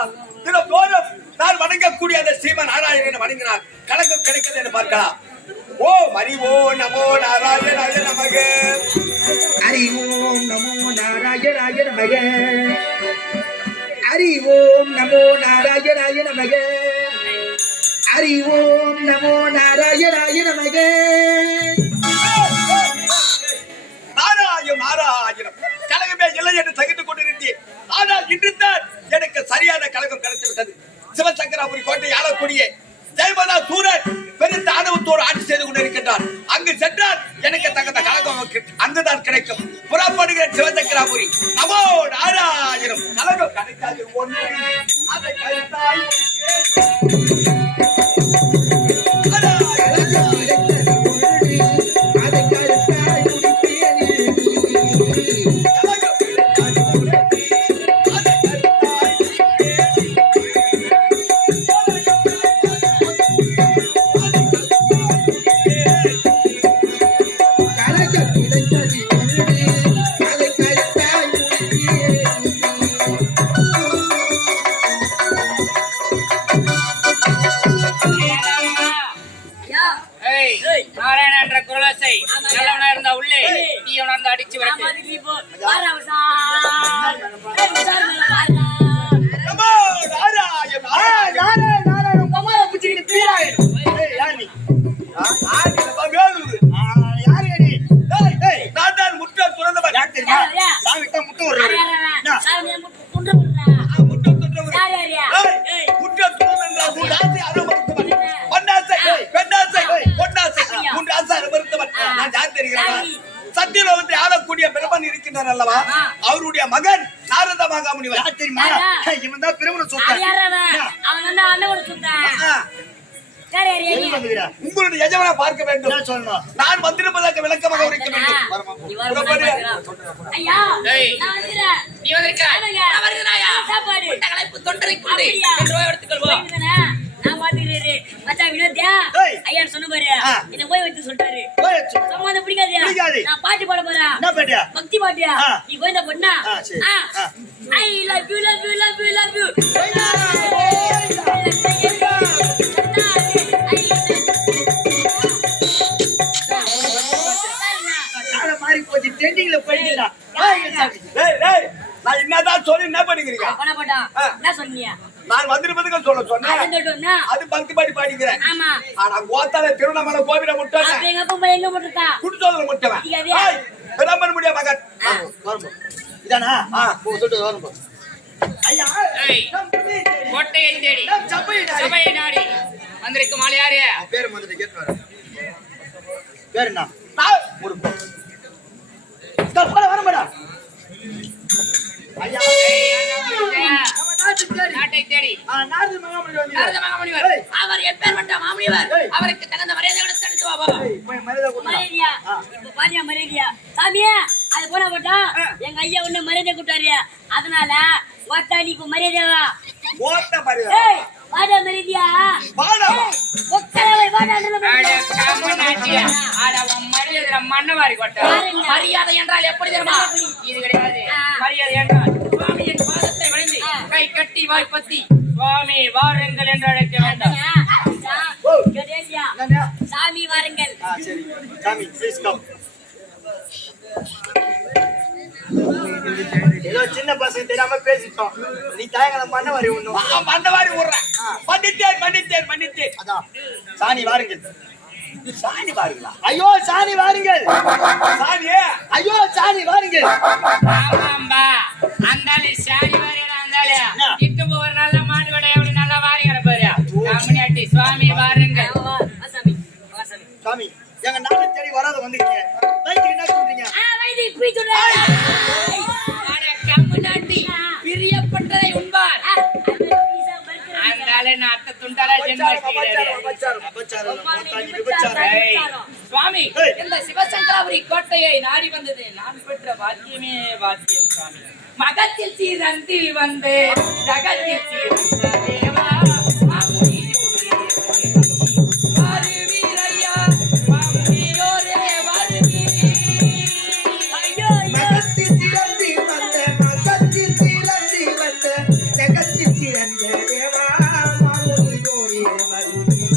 என்றால் தினந்தோறும் நான் வணங்கக்கூடிய அந்த ஸ்ரீமன் நாராயணனை வணங்கினார் கலக்கம் கிடைக்கிறது என்று பார்க்கலாம். ஓ ஹரி ஓம் நமோ நாராயணாய நமக. ஹரி ஓம் நமோ நாராயணாய நமக. ஹரி ஓம் நமோ நாராயணாய நமக. ஹரி ஓம் நமோ நாராயணாய நமக. நாராயணம் நாராயணம் கலகமே இல்லை என்று தகித்துக் கொண்டிருந்தேன். ஆனால் இன்று தான் எனக்கு சரியான கலகம் கிடைத்து விட்டது. சிவசங்கராபுரி கோட்டை ஆளக்கூடிய ஜெயமலா சூரன் பெருத்த ஆணவத்தோடு ஆட்சி செய்து கொண்டிருக்கின்றார். அங்கு சென்றால் எனக்கு தகுந்த கலகம் அங்குதான் கிடைக்கும். புறப்படுகிற சிவசங்கராபுரி. நமோ நாராயணம். கலகம் கிடைக்காது ஒன்று அதை கழித்தால் அடிச்சு சத்தியலோகத்தை ஆளக்கூடிய பிரம்மன் இருக்கின்றார் அல்லவா, அவருடைய மகன் நாரத மகாமுனிவர். இவன் தான் பிரம்மன் சொல்றான். உங்களுடைய எஜமானை பார்க்க வேண்டும். நான் வந்திருப்பதற்கு விளக்கமாக உரைக்க வேண்டும். பாட்டு பாட போறேன். பக்தி பாட்டியா நீ கோயிந்த பொண்ணா? I love you love you love you love you. நான் என்னதான் சொல்லி என்ன பண்ணிக்கிறீங்க? என்ன சொன்னீங்க? நான் வந்திருப்பதுக்கு சொல்ல சொன்னேன். அது பக்தி பாடி பாடிக்கிறேன். ஆனா கோத்தால திருவண்ணாமலை கோவில முட்டேன். எங்க அப்பா எங்க முட்டா? குடிச்சோதல முட்டவன். பிரம்மன் முடிய மகன். இதானா? சொல்லிட்டு வரணும். ஐயா கோட்டையை தேடி சபையை நாடி வந்திருக்கும் ஆள் யாரு? பேர் வந்து கேட்டு வர. பேர் என்ன? வர மேடம். ஐயா நாட்டை தேடி நாரத மகாமுனிவர். அவர் எப்பேற்பட்ட மாமுனிவர்? அவருக்கு தகுந்த மரியாதை கொடுத்து அடிச்சு வா பாபா. மரியாதையா இப்ப பாரியா மரியாதையா சாமியே அது போன போட்டா எங்க ஐயா ஒண்ணு மரியாதை கூட்டாரு. அதனால வாத்தா நீ இப்ப மரியாதையா ஓட்ட மரியாதை. ஏய் வாடா மரியாதையா வாடா ஒக்கலவை வாடா அட காமனாட்டியா அட மரியாதை மண்ணவாரி கொட்ட. மரியாதை என்றால் எப்படி தெரியுமா? இது கிடையாது. மரியாதை என்றால் சுவாமியின் பாதத்தை வணங்கி கை கட்டி வாய் பத்தி சுவாமி வாருங்கள் என்று அழைக்க வேண்டும். சாமி வாருங்கள். சரி சாமி ப்ளீஸ் கம். ஏதோ சின்ன பசங்க தெரியாம பேசிட்டோம். நீ தாயங்கள மண்ணவாரி ஒண்ணும் மண்ணவாரி விடுறேன். மன்னித்தேன். அதான் சாணி வாருங்கள். சாணி பாருங்களா? ஐயோ சாணி வாருங்கள். சாணியே ஐயோ சாணி வாருங்கள். ஆமாம்பா அந்தாலே சாணி வாரியடா அந்தாலே இட்டு ஒரு நல்ல மாடு வடை அப்படி நல்லா வாரிங்கற பாரு. காமனியாட்டி சுவாமி வாருங்கள். சாமி எங்க நாளை தேடி வராத வந்திருக்கீங்க. லைட் என்ன சொல்றீங்க? வைதி போய் சொல்றேன். அட காமனியாட்டி பிரியப்பட்டதை உண்பார். அந்தாலே நாட்ட துண்டால சுவாமி இந்த சிவசங்கராபுரி கோட்டையை நாடி வந்தது நான் பெற்ற பாக்கியமே பாக்கியம் சுவாமி. மகத்தில் சீரந்தி வந்து ஜகத்தில் சீரந்த தேவா பிறந்த தேவா மாமுனி கோரி வருவி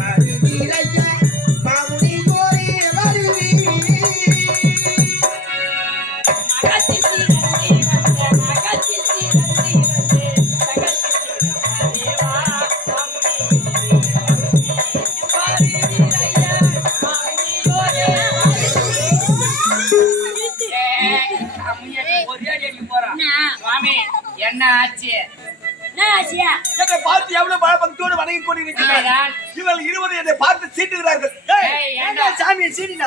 வருவீரையா மாமுனி கோரி வருவி என்ன ஆச்சு? என்னை பார்த்து எவ்வளவு பக்தியோடு வணங்கி கொண்டிருக்கிறார்கள். இவர்தான். இவர்கள் இருவரும் என்னை பார்த்து சீட்டுகிறார்கள். ஏய், ஏண்டா? சாமியை சீட்டினா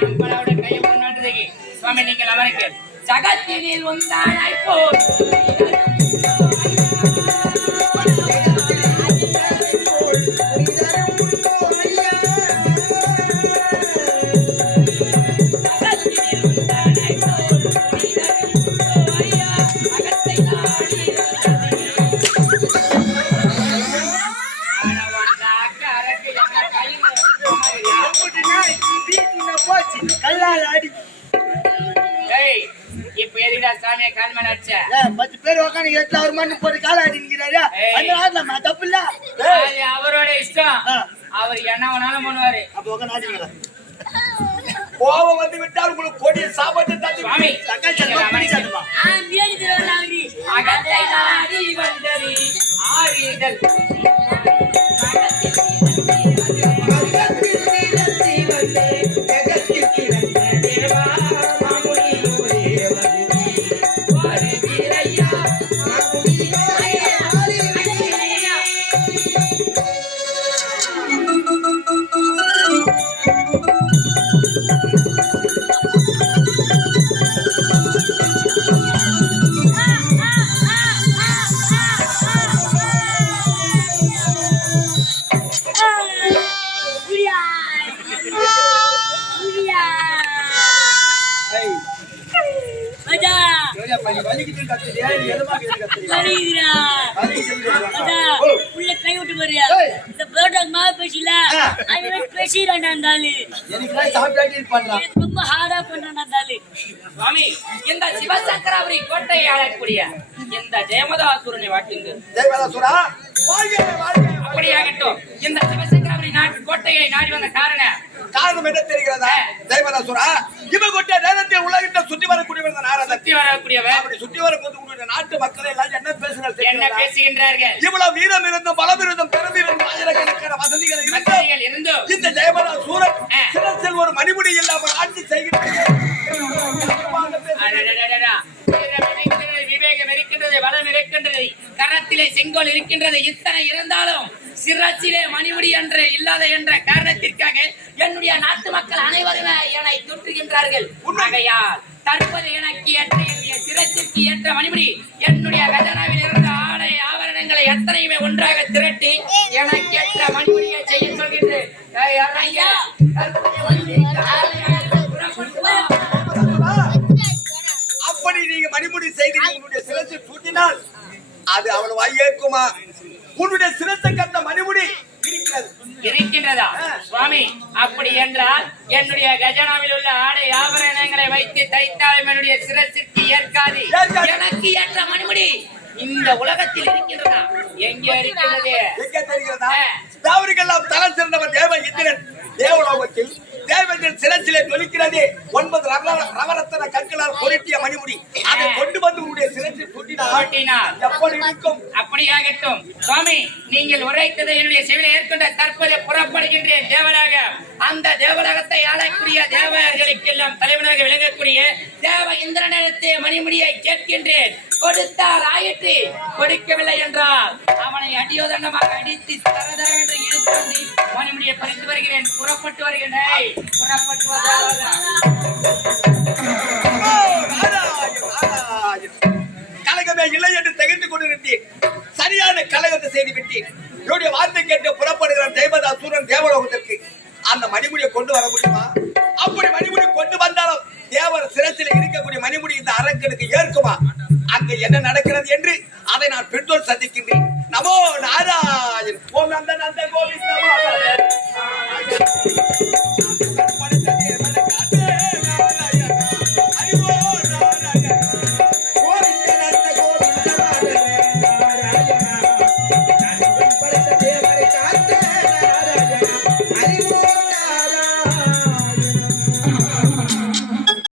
நம்மளோட கையை முன்னாடி சுவாமி நீங்கள் அமர்க்கு ஜகத்தினில் உண்டானாய் போல் இப்ப எதுடா சாமியை கால் மேல அடிச்ச 10 பேர் உட்காந்து 8 மணி போட்டு காலாடி நிக்கிறாரு அந்த ஆடலாமா தப்பு இல்ல அது அவரோட இஷ்டம் அவர் என்ன வேணாலும் பண்ணுவாரு அப்ப உட்காந்து கோபம் வந்து விட்டால் உங்களுக்கு கொடிய சாபத்தை தந்து சுவாமி அகத்தை நாடி வந்தது ஆரிகள் சுவாமி இந்த சிவசங்கராபுரி கோட்டையை ஆளக்கூடிய இந்த தேவதாசுரனை வாட்டிந்து தேவதாசுரா அப்படியாகட்டும் இந்த சிவசங்கராபுரி நாட்டு கோட்டையை நாடி வந்த காரணம் என்ன தெரிகிறதா? தேவதாசுரா இவன் கொண்ட நேரத்தில் உலகத்தை சுற்றி வரக்கூடியவன் நாரதன். சுற்றி வரக்கூடியவன் அப்படி சுற்றி வரும்போது உங்களுடைய நாட்டு மக்கள் எல்லாம் என்ன பேசுகிறார்கள்? என்ன பேசுகின்றார்கள்? இவ்வளவு வீரம் இருந்தும் பலம் இருந்தும் பெரும் இருந்தும் ஆயிரக்கணக்கான வசதிகள் இருந்தும் இந்த தேவதாசூரன் சிறத்தில் ஒரு மணிமுடி இல்லாமல் ஆட்சி செய்கிறார். விவேகம் இருக்கின்றது, பலம் இருக்கின்றது, கரத்திலே செங்கோல் இருக்கின்றது. இத்தனை இருந்தாலும் சிரசிலே மணிமுடி என்று இல்லாத என்ற காரணத்திற்காக என்னுடைய நாட்டு மக்கள் அனைவரும் என்னை தூற்றுகின்றார்கள். ஆகையால் தற்போது எனக்கு ஏற்ற என்னுடைய சிரசிற்கு ஏற்ற மணிமுடி என்னுடைய கஜனாவில் இருந்த ஆடை ஆபரணங்களை எத்தனையுமே ஒன்றாக திரட்டி எனக்கு ஏற்ற மணிமுடியை செய்ய சொல்கின்றேன். அப்படி நீங்க மணிமுடி செய்து உன்னுடைய சிரசை சூட்டினால் அது அவ்வளவு ஏற்குமா? உன்னுடைய சிரசை கட்ட மணிமுடி இருக்கின்றதா சுவாமி? அப்படி என்றால் என்னுடைய கஜனாவில் உள்ள ஆடை ஆபரணங்களை வைத்து தைத்தாலும் என்னுடைய சிரசிற்கு ஏற்காது. எனக்கு ஏற்ற மணிமுடி இந்த உலகத்தில் இருக்கின்றதா? எங்கே இருக்கின்றது? எங்கே தெரிகிறதா? தேவர்களெல்லாம் தலை சிறந்தவர் தேவ இந்திரன். தேவலோகத்தில் தேவர்கள் சிரசிலே ஜொலிக்கிறது 9 ரவரத்தன கற்களால் பொருட்டிய மணிமுடி. அதை கொண்டு வந்து உன்னுடைய சிரசில் சூட்டினார் எப்படி இருக்கும்? அப்படியாகட்டும் சுவாமி, நீங்கள் உரைத்ததை என்னுடைய செவிலை ஏற்கொண்ட தற்போது புறப்படுகின்றேன் தேவனாக. அந்த தேவலோகத்தை ஆளக்கூடிய தேவர்களுக்கெல்லாம் தலைவனாக விளங்கக்கூடிய தேவ இந்திரனிடத்தே மணிமுடியை கேட்கின்றேன். கொடுத்தால் ஆயிற்று, கொடுக்கவில்லை என்றால் அவனை அடியோதண்டமாக அடித்து தரதரவென்று இழுத்து மணிமுடியை பறித்து வருகிறேன். புறப்பட்டு வருகிறேன். புறப்பட்டு கலகமே இல்லை என்று திகைத்து கொண்டிருந்தேன். சரியான கலகத்தை செய்து விட்டேன். என்னுடைய வார்த்தை கேட்டு புறப்படுகிற தேவதாசூரன் தேவலோகத்திற்கு அந்த மணிமுடியை கொண்டு வர முடியுமா? அப்படி மணிமுடி கொண்டு வந்தாலும் தேவர் சிரசில் இருக்கக்கூடிய மணிமுடி இந்த அரங்கனுக்கு ஏற்குமா? அங்கு என்ன நடக்கிறது என்று அதை நான் பின்தொடர் சந்திக்கின்றேன். நமோ நாராயண். ஓம் நந்த நந்த கோவிந்த் நமோ.